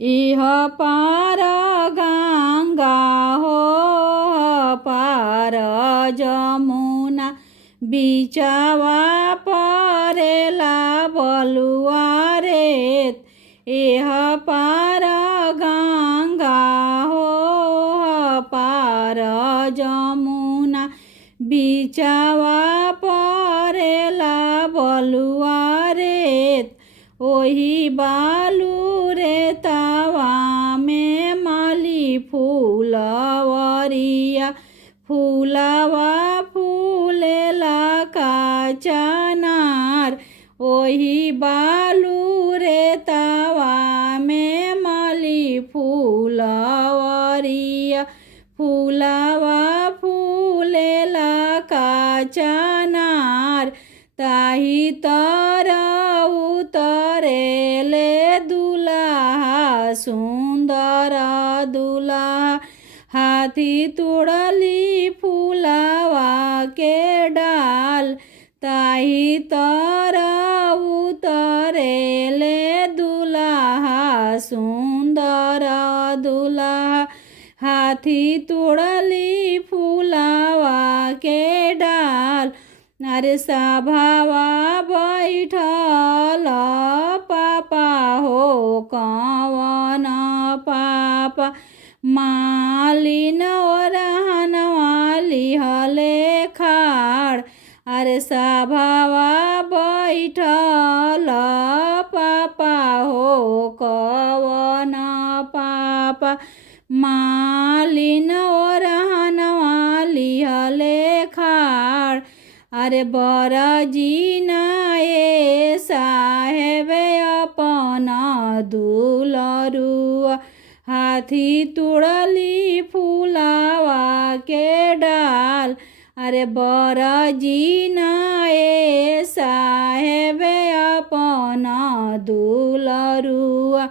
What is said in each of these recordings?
इह पार गंगा हो पार जमुना बिचवा परेला बलुआ रेत। इह पार गंगा हो पार जमुना बिचवा परेला बलुआ रेत। ओही बालू रेतवा में माली फूलवरिया फूलवा फूलेला का चनार। ओही बालू रेतवा में माली फूलवरिया फूलवा फूलेला का चनार। ताही तर उतरेले दुल्हा सुंदर दुल्हा हाथी तुड़ली फूलवा के डाल। ताही तर उतरेले दुल्हा सुंदर दुल्हा हाथी तुड़ली फूलवा के डाल। अरे सभावा बैठल पापा हो कवन पापा मालिन ओरहनवाली हले खाड़। अरे सभावा बैठल पापा हो कवन पापा मालिन ओरहनवाली हले खाड़। अरे बरजी नाये साहेब अपना दुलरुआ हाथी तुड़ली फूलवा के डाल। अरे बरजी नाये साहेब अपना दुलरुआ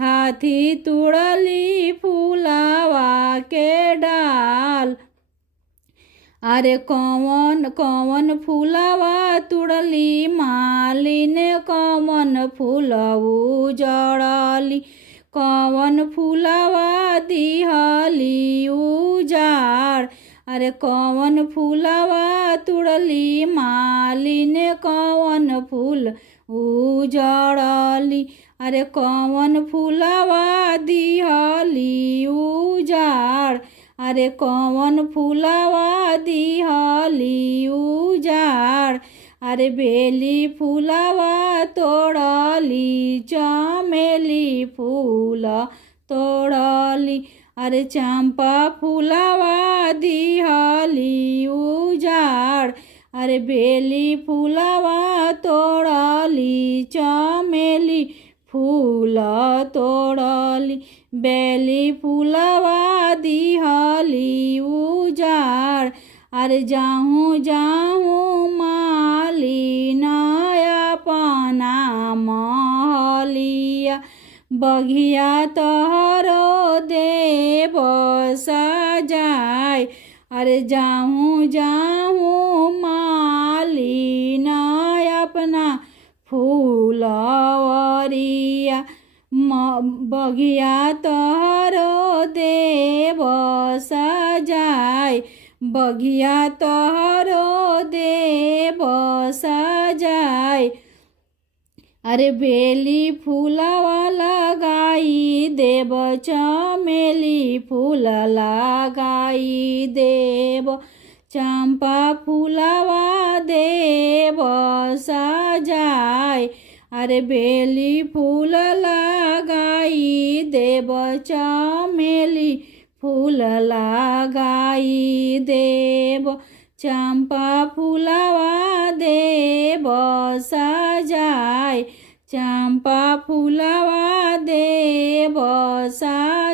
हाथी तुड़ली फूलवा के डाल। अरे कौन कौन फूलवा तुड़ली मालिन कौन फूलऊ जड़ली कौन फूलवा दिहली उजाड़। अरे कौन फूलवा तुड़ली मालिन कौन फूल उजड़ली। अरे कौन फूलवा दिहली उजाड़। अरे कौन फूलवा दिहली उजाड़। अरे बेली फूलवा तोड़ली चमेली फूल तोड़ली। अरे चंपा फूलवा दिहली उजाड़। अरे बेली फूलवा तोड़ली चमेली फूल तोड़ली। बेली फूलवा दिहली उजाड़। अरे जाहूँ जाहूँ मालिन अपना महलिया बघिया तोहरो देव सजाय। अरे जाहूँ जाहूँ मालिन अपना फूलवरिया बघिया तोहरो देव सजाय। बघिया तोहरो देव सजाय। अरे बेली फूलवा लगाई देव चमेली फूल लगाई देव चंपा फूलवा देव सजाय। अरे बेली फूल लगाई देव चमेली फूल लगाई देव चंपा फूलवा देव सजाय। चंपा फूलवा देव सजाय।